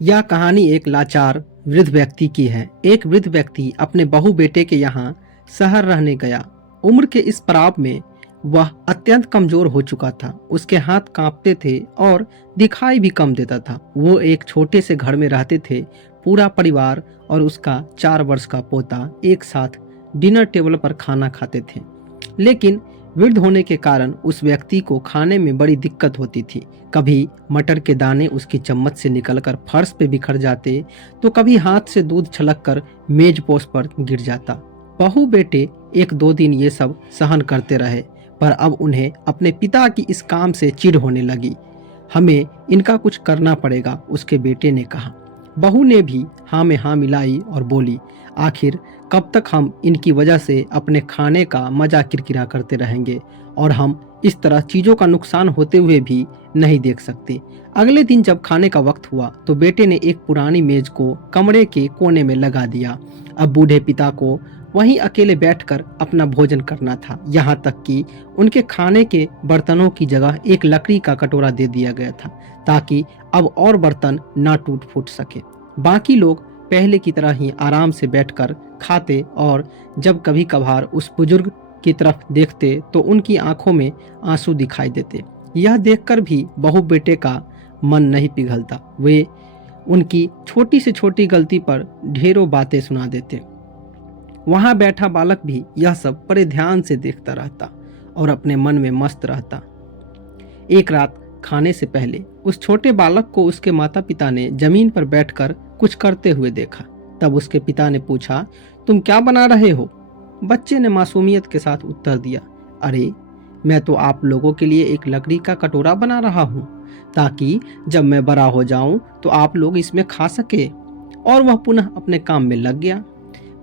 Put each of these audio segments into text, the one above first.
यह कहानी एक लाचार वृद्ध व्यक्ति की है। एक वृद्ध व्यक्ति अपने बहू बेटे के यहाँ शहर रहने गया। उम्र के इस पड़ाव में वह अत्यंत कमजोर हो चुका था। उसके हाथ कांपते थे और दिखाई भी कम देता था। वो एक छोटे से घर में रहते थे। पूरा परिवार और उसका 4 वर्ष का पोता एक साथ डिनर टेबल पर खाना खाते थे। लेकिन वृद्ध होने के कारण उस व्यक्ति को खाने में बड़ी दिक्कत होती थी। कभी मटर के दाने उसकी चम्मच से निकलकर फर्श पे बिखर जाते, तो कभी हाथ से दूध छलककर मेज पोस्ट पर गिर जाता। बहू बेटे 1-2 दिन ये सब सहन करते रहे, पर अब उन्हें अपने पिता की इस काम से चिढ़ होने लगी। हमें इनका कुछ करना पड़ेगा, उसके बेटे ने कहा। बहू ने भी हाँ में हाँ मिलाई और बोली, आखिर कब तक हम इनकी वजह से अपने खाने का मजा किरकिरा करते रहेंगे और हम इस तरह चीज़ों का नुकसान होते हुए भी नहीं देख सकते। अगले दिन जब खाने का वक्त हुआ तो बेटे ने एक पुरानी मेज को कमरे के कोने में लगा दिया। अब बूढ़े पिता को वहीं अकेले बैठकर अपना भोजन करना था। यहाँ तक कि उनके खाने के बर्तनों की जगह एक लकड़ी का कटोरा दे दिया गया था, ताकि अब और बर्तन ना टूट फूट सके। बाकी लोग पहले की तरह ही आराम से बैठकर खाते और जब कभी कभार उस बुजुर्ग की तरफ देखते तो उनकी आंखों में आंसू दिखाई देते। यह देखकर भी बहू बेटे का मन नहीं पिघलता। वे उनकी छोटी से छोटी गलती पर ढेरों बातें सुना देते। वहां बैठा बालक भी यह सब बड़े ध्यान से देखता रहता और अपने मन में मस्त रहता। एक रात खाने से पहले उस छोटे बालक को उसके माता पिता ने जमीन पर बैठकर कुछ करते हुए देखा। तब उसके पिता ने पूछा, तुम क्या बना रहे हो? बच्चे ने मासूमियत के साथ उत्तर दिया, अरे मैं तो आप लोगों के लिए एक लकड़ी का कटोरा बना रहा हूँ, ताकि जब मैं बड़ा हो जाऊं तो आप लोग इसमें खा सके। और वह पुनः अपने काम में लग गया।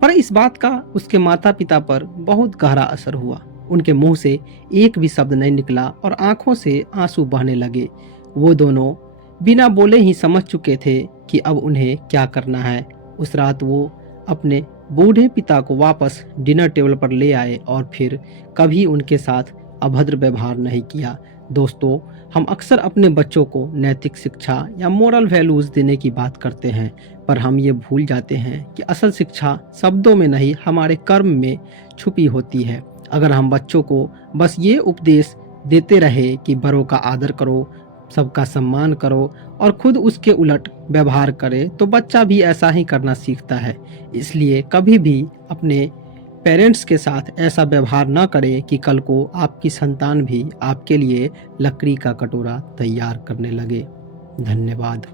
पर इस बात का उसके माता पिता पर बहुत गहरा असर हुआ। उनके मुंह से एक भी शब्द नहीं निकला और आंखों से आंसू बहने लगे। वो दोनों बिना बोले ही समझ चुके थे कि अब उन्हें क्या करना है। उस रात वो अपने बूढ़े पिता को वापस डिनर टेबल पर ले आए और फिर कभी उनके साथ अभद्र व्यवहार नहीं किया। दोस्तों, हम अक्सर अपने बच्चों को नैतिक शिक्षा या मोरल वैल्यूज देने की बात करते हैं, पर हम ये भूल जाते हैं कि असल शिक्षा शब्दों में नहीं, हमारे कर्म में छुपी होती है। अगर हम बच्चों को बस ये उपदेश देते रहे कि बड़ों का आदर करो, सबका सम्मान करो और खुद उसके उलट व्यवहार करे, तो बच्चा भी ऐसा ही करना सीखता है। इसलिए कभी भी अपने पेरेंट्स के साथ ऐसा व्यवहार न करें कि कल को आपकी संतान भी आपके लिए लकड़ी का कटोरा तैयार करने लगे। धन्यवाद।